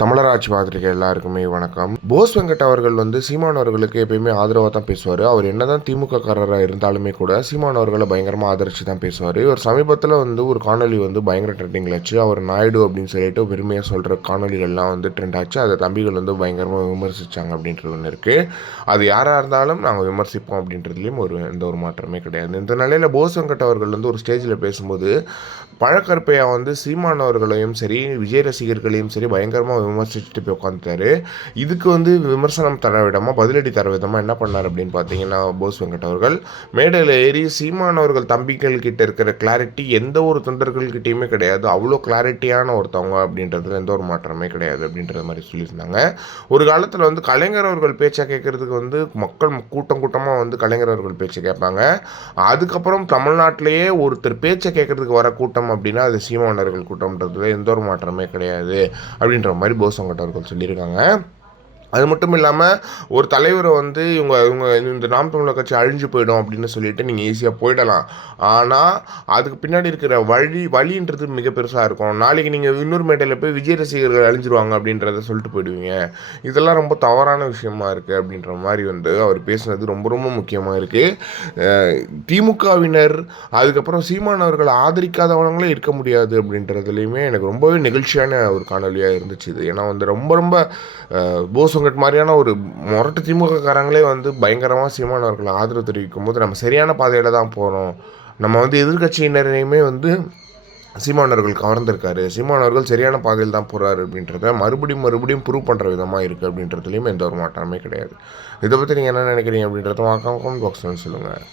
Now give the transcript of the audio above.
தமிழராட்சி பார்த்துருக்க எல்லாருக்குமே வணக்கம். போஸ் வெங்கட் அவர்கள் வந்து சீமான் அவர்களுக்கு எப்பயுமே ஆதரவாக தான் பேசுவார். அவர் என்னதான் திமுக காரராக இருந்தாலுமே கூட சீமான் அவர்களை பயங்கரமாக ஆதரிச்சு தான் பேசுவார். ஒரு சமீபத்தில் வந்து ஒரு காணொலி வந்து பயங்கர ட்ரெண்டிங்கில் ஆச்சு அவர் நாயுடு அப்படின்னு சொல்லிட்டு பெருமையாக சொல்கிற காணொலிகள்லாம் வந்து ட்ரெண்ட் ஆச்சு. அதை தம்பிகள் வந்து பயங்கரமாக விமர்சித்தாங்க அப்படின்றது ஒன்று இருக்குது அது யாராக இருந்தாலும் நாங்கள் விமர்சிப்போம் அப்படின்றதுலேயும் ஒரு எந்த ஒரு மாற்றமே கிடையாது. இந்த நிலையில் போஸ் வெங்கட் அவர்கள் வந்து ஒரு ஸ்டேஜில் பேசும்போது பழக்கற்பையா வந்து சீமான் அவர்களையும் சரி விஜய் ரசிகர்களையும் சரி பயங்கரமாக விமர்சிச்சுட்டு போய் உட்காந்துட்டாரு இதுக்கு வந்து விமர்சனம் தர விதமாக பதிலடி தர விதமாக என்ன பண்ணார் அப்படின்னு பார்த்தீங்கன்னா போஸ் வெங்கட் அவர்கள். மேடையில் ஏறி சீமான் அவர்கள் தம்பிகள் கிட்ட இருக்கிற கிளாரிட்டி எந்த ஒரு தொண்டர்கள்கிட்டையுமே கிடையாது. அவ்வளோ கிளாரிட்டியான ஒருத்தவங்க அப்படின்றதுல எந்த ஒரு மாற்றமே கிடையாது அப்படின்ற மாதிரி சொல்லியிருந்தாங்க. ஒரு காலத்தில் வந்து கலைஞர் அவர்கள் பேச்சை கேட்கறதுக்கு வந்து மக்கள் கூட்டம் கூட்டமாக வந்து கலைஞர் அவர்கள் பேச்சை கேட்பாங்க. அதுக்கப்புறம் தமிழ்நாட்டிலேயே ஒருத்தர் பேச்சை கேட்கறதுக்கு வர கூட்டம் அப்படின்னா அது சீமானவர்கள் கூட்டம்ன்றதுல எந்த ஒரு மாற்றமே கிடையாது அப்படின்ற மாதிரி போஸ் வெங்கட் அவர்கள் சொல்லியிருக்காங்க. அது மட்டும் இல்லாமல் ஒரு தலைவரை வந்து இவங்க இவங்க இந்த நாம் தமிழர் கட்சி அழிஞ்சு போயிடும் அப்படின்னு சொல்லிட்டு நீங்கள் ஈஸியாக போயிடலாம். ஆனால் அதுக்கு பின்னாடி இருக்கிற வழி வழின்றது மிக பெருசாக இருக்கும். நாளைக்கு நீங்கள் இன்னொரு மேடையில் போய் விஜய் ரசிகர்கள் அழிஞ்சிருவாங்க அப்படின்றத சொல்லிட்டு போயிடுவீங்க. இதெல்லாம் ரொம்ப தவறான விஷயமா இருக்குது அப்படின்ற மாதிரி வந்து அவர் பேசுனது ரொம்ப ரொம்ப முக்கியமாக இருக்குது திமுகவினர் அதுக்கப்புறம் சீமான் அவர்களை ஆதரிக்காதவங்களே இருக்க முடியாது அப்படின்றதுலையுமே எனக்கு ரொம்பவே நெகிழ்ச்சியான ஒரு காணொலியாக இருந்துச்சு இது. ஏன்னா வந்து ரொம்ப ரொம்ப போஸ் வெங்கட் மாதிரியான ஒரு முரட்டு திமுக காரங்களே வந்து பயங்கரமாக சீமானவர்களை ஆதரவு தெரிவிக்கும் போது நம்ம சரியான பாதையில் தான் போகிறோம் நம்ம வந்து எதிர்கட்சியினரையுமே வந்து சீமானவர்கள் கவர்ந்திருக்காரு. சீமானவர்கள் சரியான பாதையில் தான் போகிறாரு அப்படின்றத மறுபடியும் மறுபடியும் ப்ரூவ் பண்ணுற விதமாக இருக்குது அப்படின்றதுலேயும் எந்த ஒரு மாற்றமே கிடையாது. இதை பற்றி நீங்கள் என்ன நினைக்கிறீங்க அப்படின்றத வாக்காம கமெண்ட் பாக்ஸில் சொல்லுங்கள்